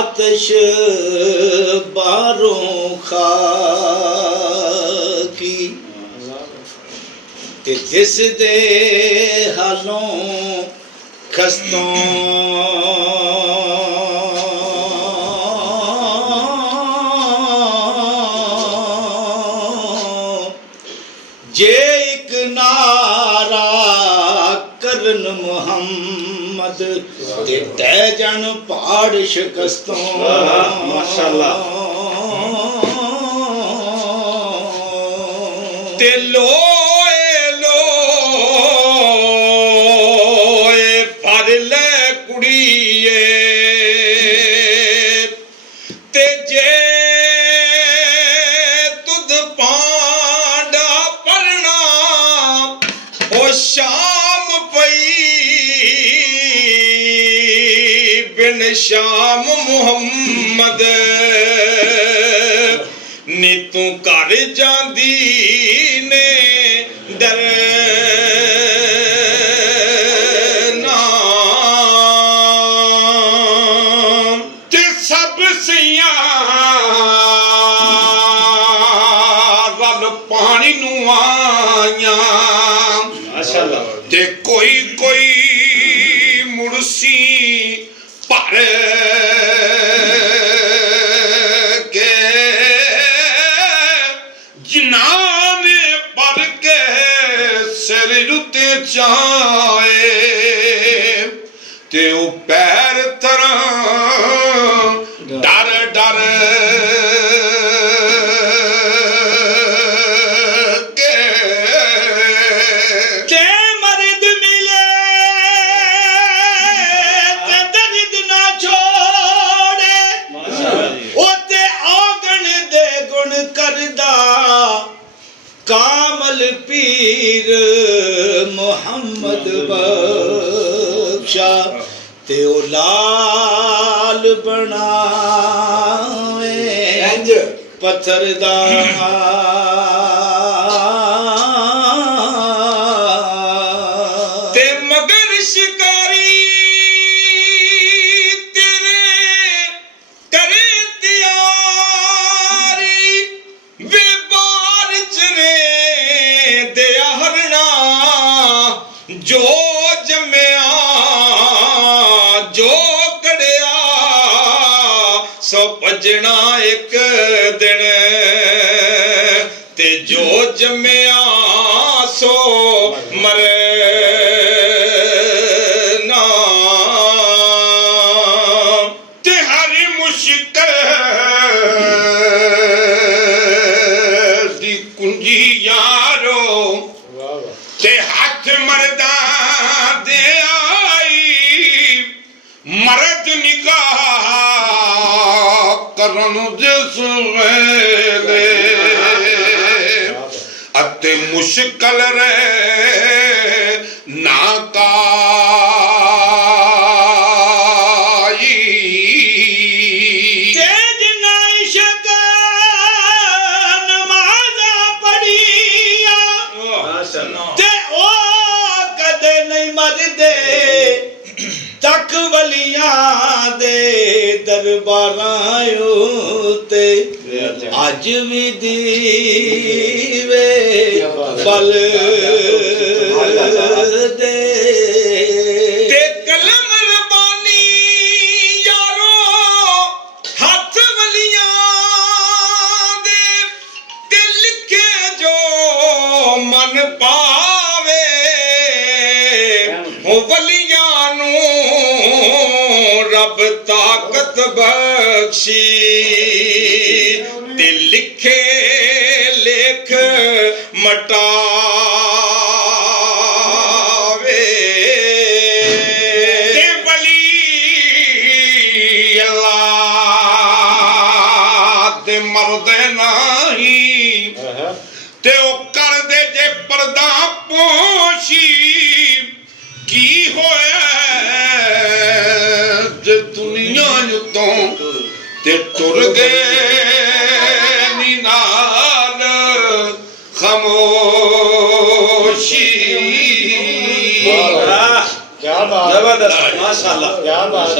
आतश बारों खाकी ते जिस दे हालों खस्तों जे एक नारा करन मुहम्मद ते तैजन पहाड़ शिकस्तों माशाअल्लाह ते लोए लोए भर ले कुड़िए ते जे तुद पांडा पढ़ना ओ शाम पई बिन शाम मुहम्मद नी तू घर जांदी ने दर नाम ते सब सियां रल पानी नू आइयां माशाअल्लाह ते कोई कोई मुड़सी पर के जिन्हां पर के सिर उत्ते चाए ते ओ पैर तरह डर डर के मर्द मिले ते दर्द ना छोड़े ओ ते आगन दे गुण करदा कामल पीर मुहम्मद बख्शा ते ओ लाल बनावे पत्थर दा ते मगर शिकारी तेरे करे तैयारी वे बार चरे दया हरना जो जम्या जो कड़िया सो भजना एक दिन ते जो जम्या सो मरे ना ते हर मुश्किल दी कुंजी यारो ते हाथ मरदा दे आई मर्द निगाह करन जिस वेले अते मुश्किल रे ना काई के जिन्ना इश्क नमाज़ा पढ़िया माशाअल्लाह ते ओ कदे नहीं मरदे तक वलियां दे दरबारां उते अज भी दीवे बल दे ते कलम रबानी यारो हथ वलियां दे ते लिखे जो मन पावे हो वलियां नू रब ताकत बख्शी ते लिखे लेख मटावे ते वली अल्लाह ते मर्द नहीं ते ओ कर दे जे पर्दा पोशी की होया जे दुनिया युतों ते टुर गए नी नाल खामोशी क्या बात, जबरदस्त, माशाअल्लाह, क्या बात।